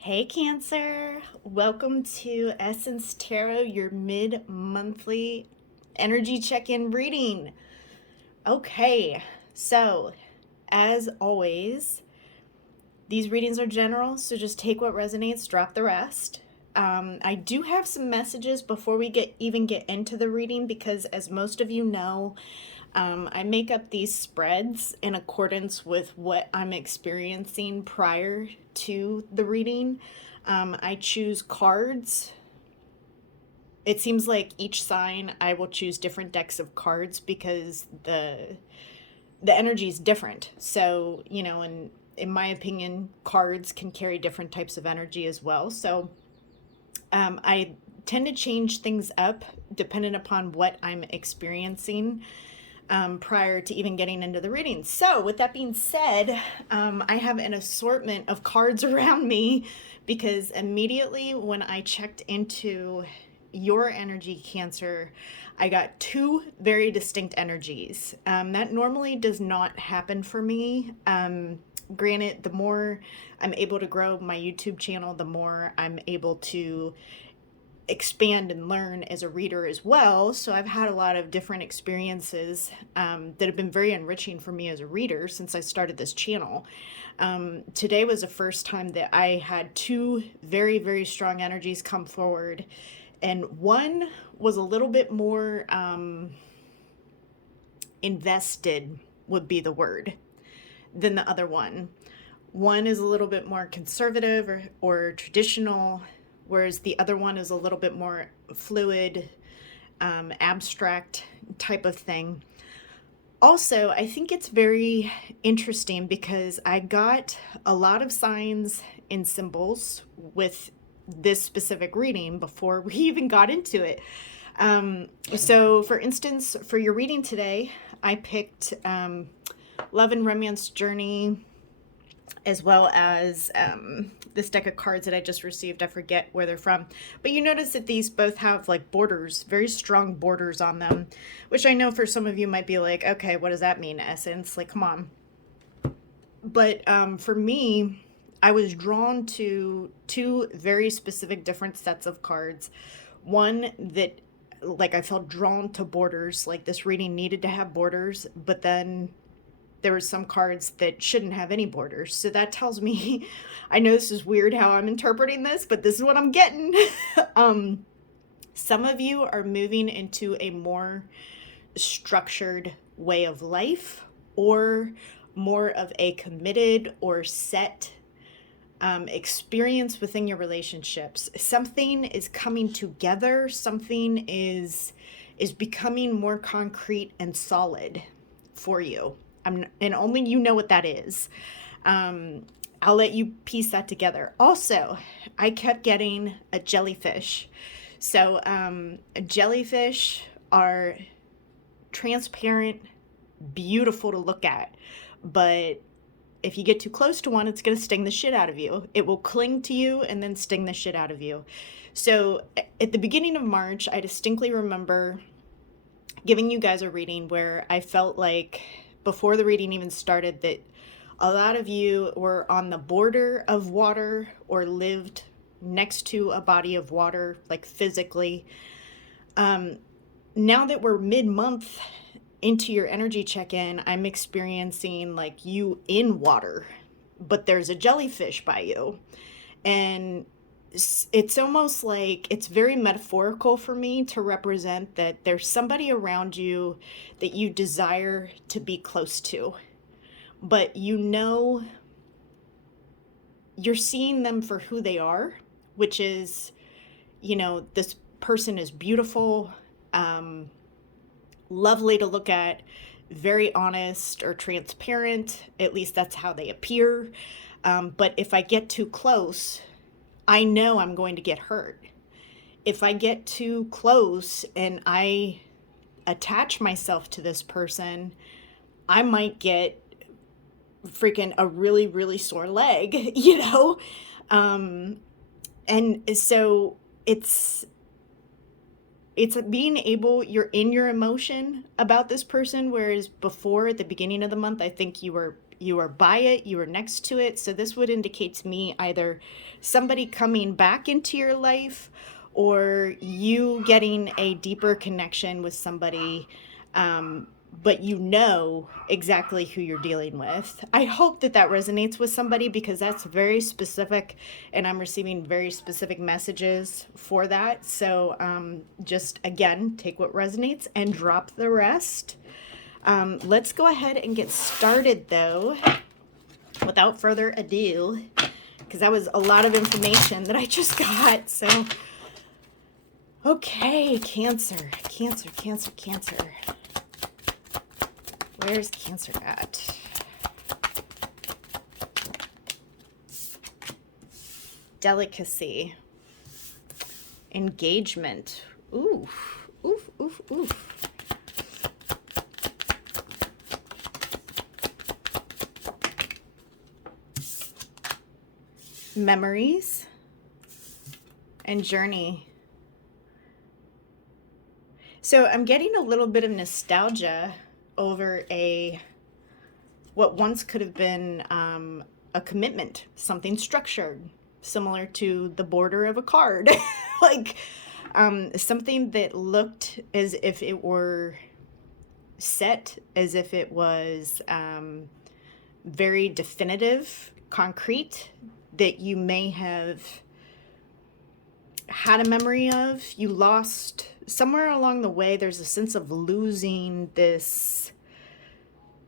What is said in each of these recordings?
Hey Cancer, welcome to Essence Tarot, your mid-monthly energy check-in reading. Okay, so as always, these readings are general, so just take what resonates, drop the rest. I do have some messages before we even get into the reading because, as most of you know, I make up these spreads in accordance with what I'm experiencing prior to the reading. I choose cards. It seems like each sign I will choose different decks of cards because the energy is different. So, and in my opinion, cards can carry different types of energy as well. So, I tend to change things up depending upon what I'm experiencing prior to even getting into the reading. So, with that being said, I have an assortment of cards around me because immediately when I checked into your energy, Cancer, I got two very distinct energies. That normally does not happen for me. Granted, the more I'm able to grow my YouTube channel, the more I'm able to expand and learn as a reader as well. So I've had a lot of different experiences that have been very enriching for me as a reader since I started this channel. Today was the first time that I had two very, very strong energies come forward. And one was a little bit more invested, would be the word, than the other one. One is a little bit more conservative or traditional, whereas the other one is a little bit more fluid, abstract type of thing. Also, I think it's very interesting because I got a lot of signs and symbols with this specific reading before we even got into it. So, for instance, for your reading today, I picked Love and Romance Journey, as well as this deck of cards that I just received. I forget where they're from. But you notice that these both have like borders, very strong borders on them, which I know for some of you might be like, okay, what does that mean, Essence? Like, come on. But for me, I was drawn to two very specific different sets of cards. One that, like, I felt drawn to borders, like this reading needed to have borders, but then there were some cards that shouldn't have any borders. So that tells me, I know this is weird how I'm interpreting this, but this is what I'm getting. Some of you are moving into a more structured way of life or more of a committed or set experience within your relationships. Something is coming together. Something is becoming more concrete and solid for you. And only you know what that is. I'll let you piece that together. Also, I kept getting a jellyfish. So, jellyfish are transparent, beautiful to look at, but if you get too close to one, it's going to sting the shit out of you. It will cling to you and then sting the shit out of you. So, at the beginning of March, I distinctly remember giving you guys a reading where I felt like before the reading even started that a lot of you were on the border of water or lived next to a body of water, like physically. Now that we're mid-month into your energy check-in, I'm experiencing like you in water, but there's a jellyfish by you. And it's almost like it's very metaphorical for me to represent that there's somebody around you that you desire to be close to, but you're seeing them for who they are, which is, this person is beautiful, lovely to look at, very honest or transparent. At least that's how they appear. But if I get too close, I know I'm going to get hurt. If I get too close and I attach myself to this person, I might get freaking a really, really sore leg, And so it's being able, you're in your emotion about this person, whereas before at the beginning of the month, I think you were you were by it, you were next to it. So this would indicate to me either somebody coming back into your life or you getting a deeper connection with somebody, but you know exactly who you're dealing with. I hope that that resonates with somebody because that's very specific and I'm receiving very specific messages for that. So just again, take what resonates and drop the rest. Let's go ahead and get started though, without further ado, because that was a lot of information that I just got. So, okay, Cancer, Cancer, Cancer, Cancer. Where's Cancer at? Delicacy. Engagement. Oof, oof, oof, oof. Memories and journey. So I'm getting a little bit of nostalgia over what once could have been a commitment, something structured, similar to the border of a card, like something that looked as if it were set, as if it was very definitive, concrete, that you may have had a memory of. You lost somewhere along the way. There's a sense of losing this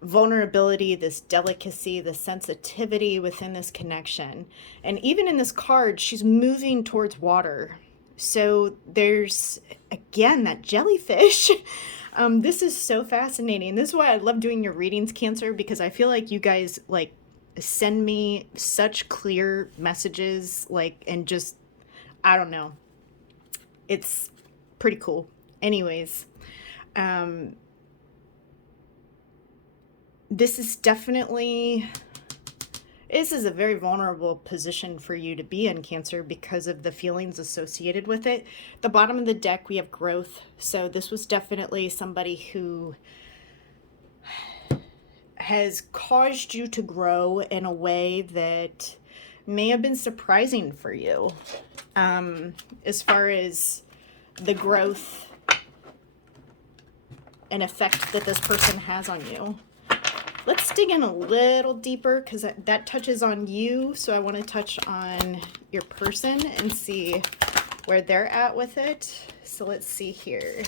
vulnerability, this delicacy, the sensitivity within this connection. And even in this card, she's moving towards water. So there's, again, that jellyfish. This is so fascinating. This is why I love doing your readings, Cancer, because I feel like you guys like send me such clear messages, like, and just, I don't know. It's pretty cool. Anyways, this is a very vulnerable position for you to be in, Cancer, because of the feelings associated with it. The bottom of the deck, we have growth. So this was definitely somebody who has caused you to grow in a way that may have been surprising for you, as far as the growth and effect that this person has on you. Let's dig in a little deeper because that touches on you. So I want to touch on your person and see where they're at with it. So let's see here.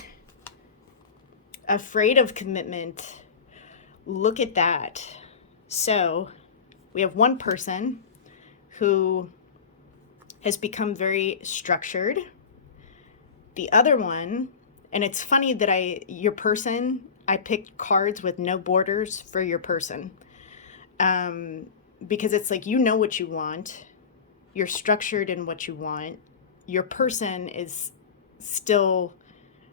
Afraid of commitment. Look at that. So we have one person who has become very structured. The other one, and it's funny that I picked cards with no borders for your person. Because it's like, you know what you want. You're structured in what you want. Your person is still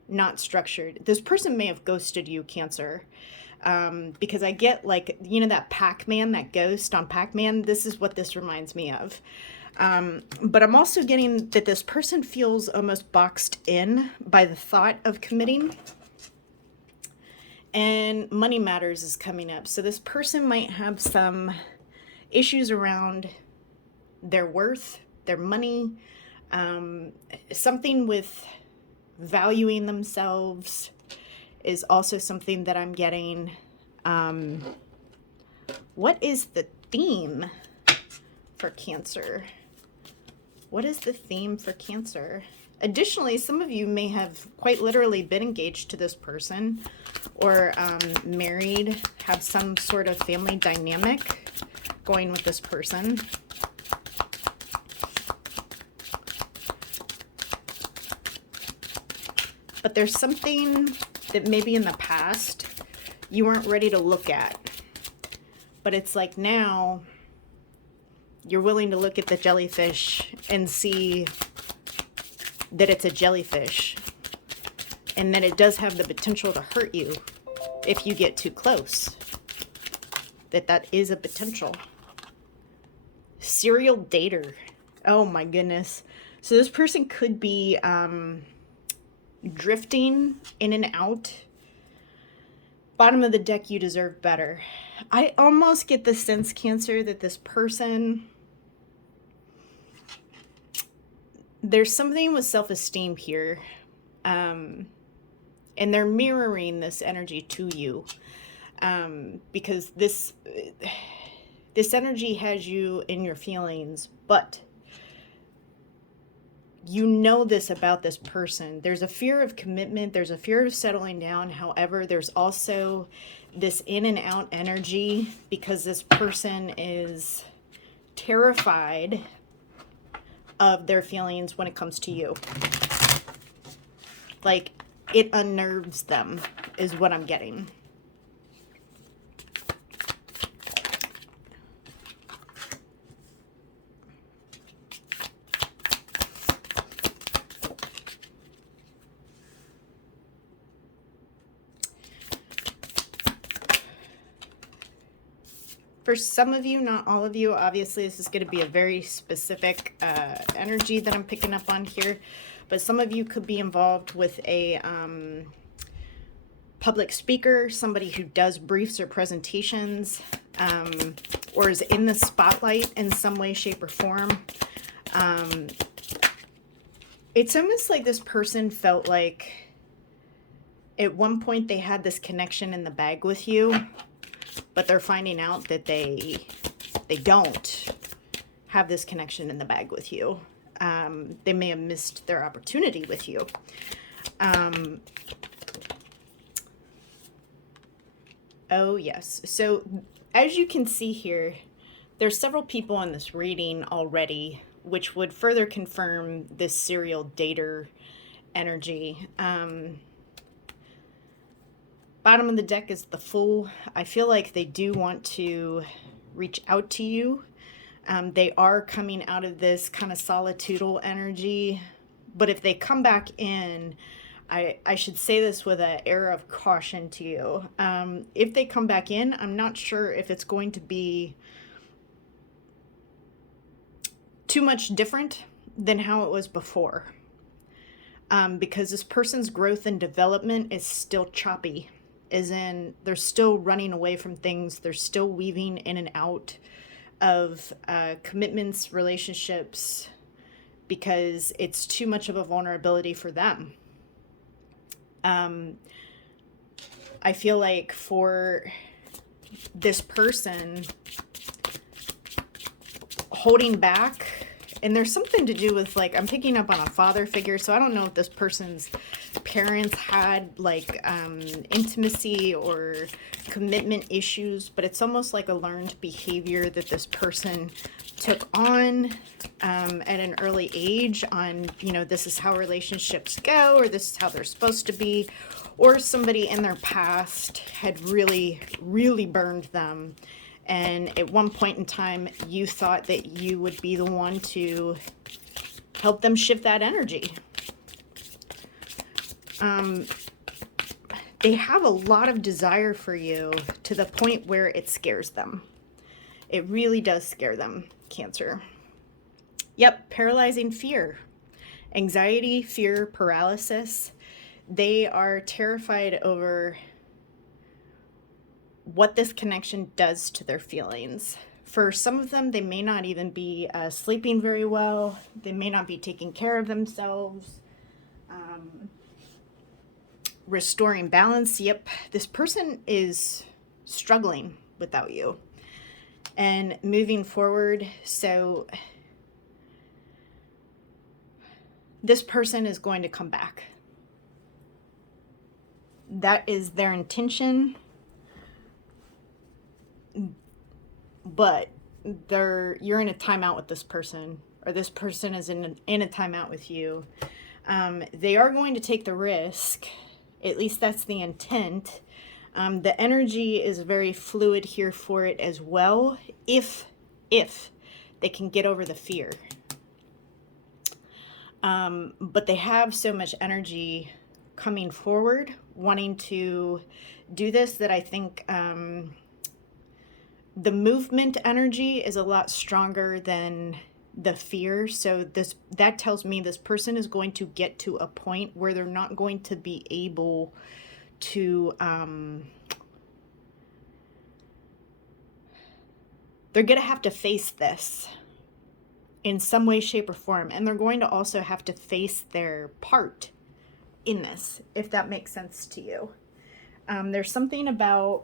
not structured. This person may have ghosted you, Cancer. Because I get, like, you know, that Pac-Man, that ghost on Pac-Man. This is what this reminds me of. But I'm also getting that this person feels almost boxed in by the thought of committing. And money matters is coming up. So this person might have some issues around their worth, their money, something with valuing themselves is also something that I'm getting. What is the theme for Cancer? What is the theme for Cancer? Additionally, some of you may have quite literally been engaged to this person or married, have some sort of family dynamic going with this person. But there's something that maybe in the past you weren't ready to look at. But it's like now you're willing to look at the jellyfish and see that it's a jellyfish and that it does have the potential to hurt you if you get too close. That is a potential. Serial dater. Oh my goodness. So this person could be drifting in and out Bottom of the deck, you deserve better. I almost get the sense, Cancer, that this person, there's something with self-esteem here. And they're mirroring this energy to you. Because this energy has you in your feelings, but you know this about this person. There's a fear of commitment. There's a fear of settling down. However, there's also this in and out energy because this person is terrified of their feelings when it comes to you. Like, it unnerves them is what I'm getting. For some of you, not all of you, obviously this is going to be a very specific energy that I'm picking up on here, but some of you could be involved with a public speaker, somebody who does briefs or presentations, or is in the spotlight in some way, shape, or form. It's almost like this person felt like at one point they had this connection in the bag with you, but they're finding out that they don't have this connection in the bag with you. They may have missed their opportunity with you. Oh, yes. So as you can see here, there's several people in this reading already, which would further confirm this serial dater energy. Bottom of the deck is the Fool. I feel like they do want to reach out to you. They are coming out of this kind of solitudal energy. But if they come back in, I should say this with an air of caution to you. If they come back in, I'm not sure if it's going to be too much different than how it was before. Because this person's growth and development is still choppy. As in, they're still running away from things. They're still weaving in and out of commitments, relationships, because it's too much of a vulnerability for them. I feel like for this person, holding back, and there's something to do with, like, I'm picking up on a father figure, so I don't know if this person's parents had, like, intimacy or commitment issues, but it's almost like a learned behavior that this person took on at an early age on, you know, this is how relationships go, or this is how they're supposed to be, or somebody in their past had really, really burned them. And at one point in time, you thought that you would be the one to help them shift that energy. They have a lot of desire for you to the point where it scares them. It really does scare them, Cancer. Yep, paralyzing fear. Anxiety, fear, paralysis. They are terrified over what this connection does to their feelings. For some of them, they may not even be sleeping very well. They may not be taking care of themselves. Restoring balance. Yep, this person is struggling without you and moving forward. So this person is going to come back. That is their intention. But you're in a timeout with this person, or this person is in a timeout with you. They are going to take the risk. At least that's the intent. The energy is very fluid here for it as well, if they can get over the fear. But they have so much energy coming forward, wanting to do this, that I think the movement energy is a lot stronger than the fear. So that tells me this person is going to get to a point where they're not going to be able to they're going to have to face this in some way, shape, or form. And they're going to also have to face their part in this, if that makes sense to you. There's something about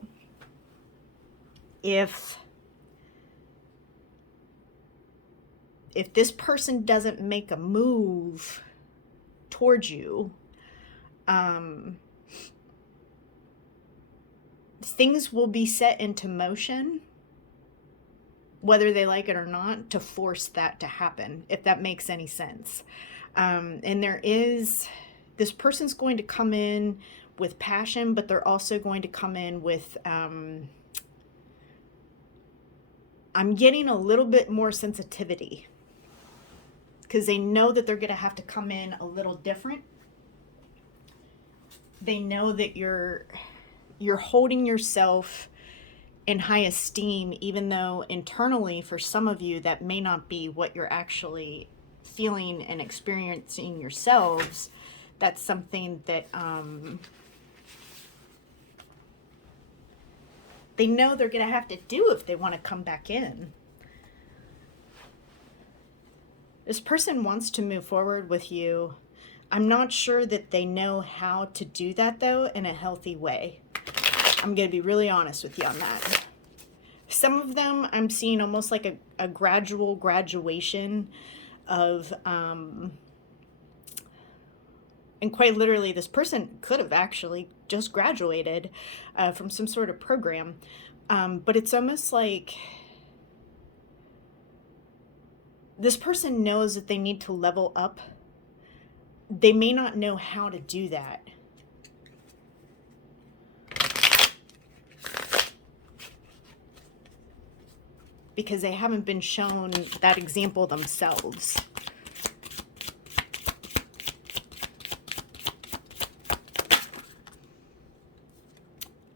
if this person doesn't make a move towards you, things will be set into motion, whether they like it or not, to force that to happen, if that makes any sense. And this person's going to come in with passion, but they're also going to come in with, I'm getting a little bit more sensitivity, because they know that they're going to have to come in a little different. They know that you're holding yourself in high esteem, even though internally for some of you that may not be what you're actually feeling and experiencing yourselves. That's something that they know they're going to have to do if they want to come back in. This person wants to move forward with you. I'm not sure that they know how to do that, though, in a healthy way. I'm going to be really honest with you on that. Some of them I'm seeing almost like a gradual graduation of, and quite literally, this person could have actually just graduated from some sort of program. But it's almost like this person knows that they need to level up. They may not know how to do that. Because they haven't been shown that example themselves.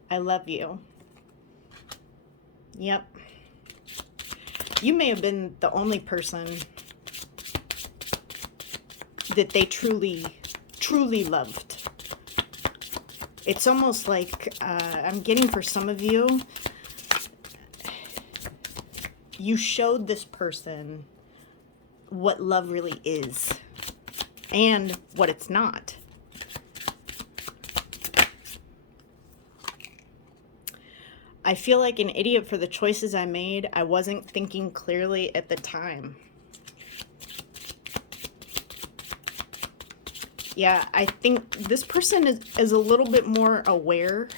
I love you. Yep. You may have been the only person that they truly, truly loved. It's almost like I'm getting for some of you, you showed this person what love really is and what it's not. I feel like an idiot for the choices I made. I wasn't thinking clearly at the time. Yeah, I think this person is a little bit more aware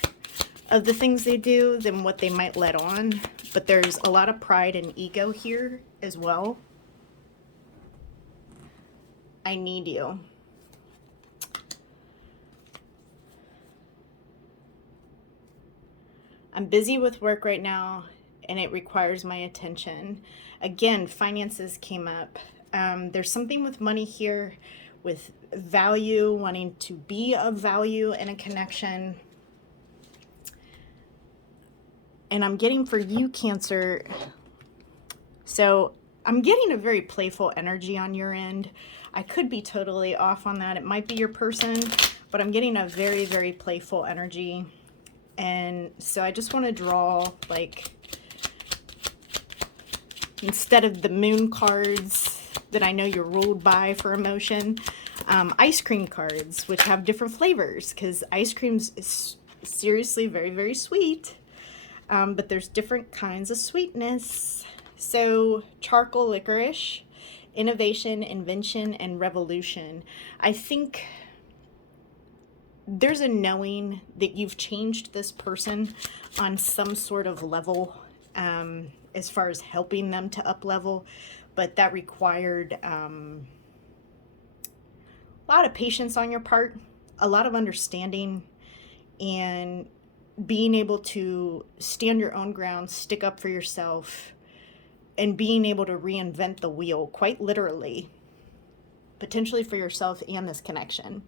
of the things they do than what they might let on. But there's a lot of pride and ego here as well. I need you. I'm busy with work right now, and it requires my attention. Again, finances came up. There's something with money here, with value, wanting to be of value in a connection. And I'm getting for you, Cancer. So I'm getting a very playful energy on your end. I could be totally off on that. It might be your person, but I'm getting a very, very playful energy. And so I just want to draw, like, instead of the moon cards that I know you're ruled by for emotion, ice cream cards, which have different flavors, because ice cream's is seriously very, very sweet. But there's different kinds of sweetness. So charcoal licorice, innovation, invention, and revolution. I think there's a knowing that you've changed this person on some sort of level, as far as helping them to up level, but that required a lot of patience on your part, a lot of understanding, and being able to stand your own ground, stick up for yourself, and being able to reinvent the wheel, quite literally, potentially for yourself and this connection.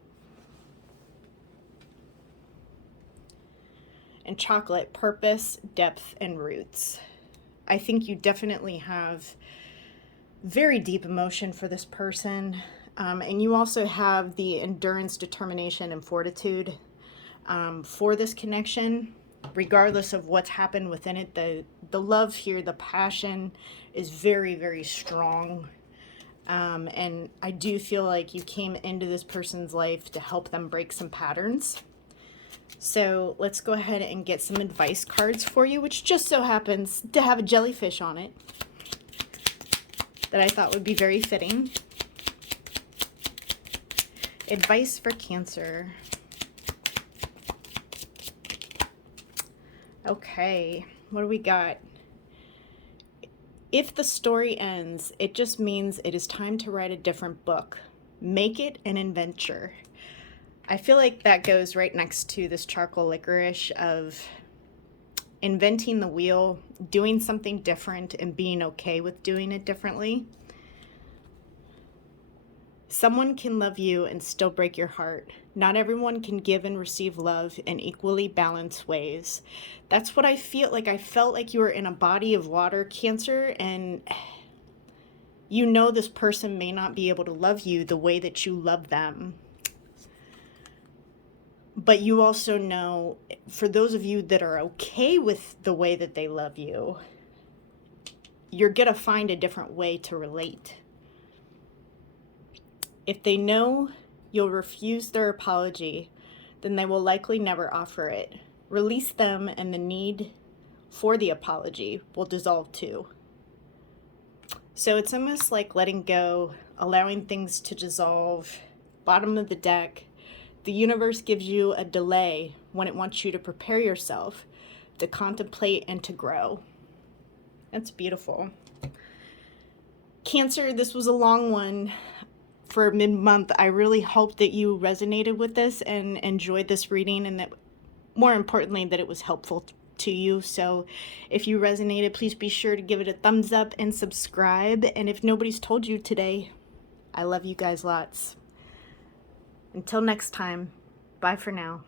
And chocolate, purpose, depth, and roots. I think you definitely have very deep emotion for this person. And you also have the endurance, determination, and fortitude for this connection. regardless of what's happened within it, the love here, the passion is very, very strong. And I do feel like you came into this person's life to help them break some patterns. So let's go ahead and get some advice cards for you, which just so happens to have a jellyfish on it that I thought would be very fitting. Advice for Cancer. Okay, what do we got? If the story ends, it just means it is time to write a different book. Make it an adventure. I feel like that goes right next to this charcoal licorice of inventing the wheel, doing something different, and being okay with doing it differently. Someone can love you and still break your heart. Not everyone can give and receive love in equally balanced ways. That's what I feel like. I felt like you were in a body of water, Cancer, and you know this person may not be able to love you the way that you love them. But you also know, for those of you that are okay with the way that they love you, you're going to find a different way to relate. If they know you'll refuse their apology, then they will likely never offer it. Release them, and the need for the apology will dissolve too. So it's almost like letting go, allowing things to dissolve. Bottom of the deck, the universe gives you a delay when it wants you to prepare yourself, to contemplate, and to grow. That's beautiful. Cancer, this was a long one for mid-month. I really hope that you resonated with this and enjoyed this reading, and that, more importantly, that it was helpful to you. So if you resonated, please be sure to give it a thumbs up and subscribe. And if nobody's told you today, I love you guys lots. Until next time, bye for now.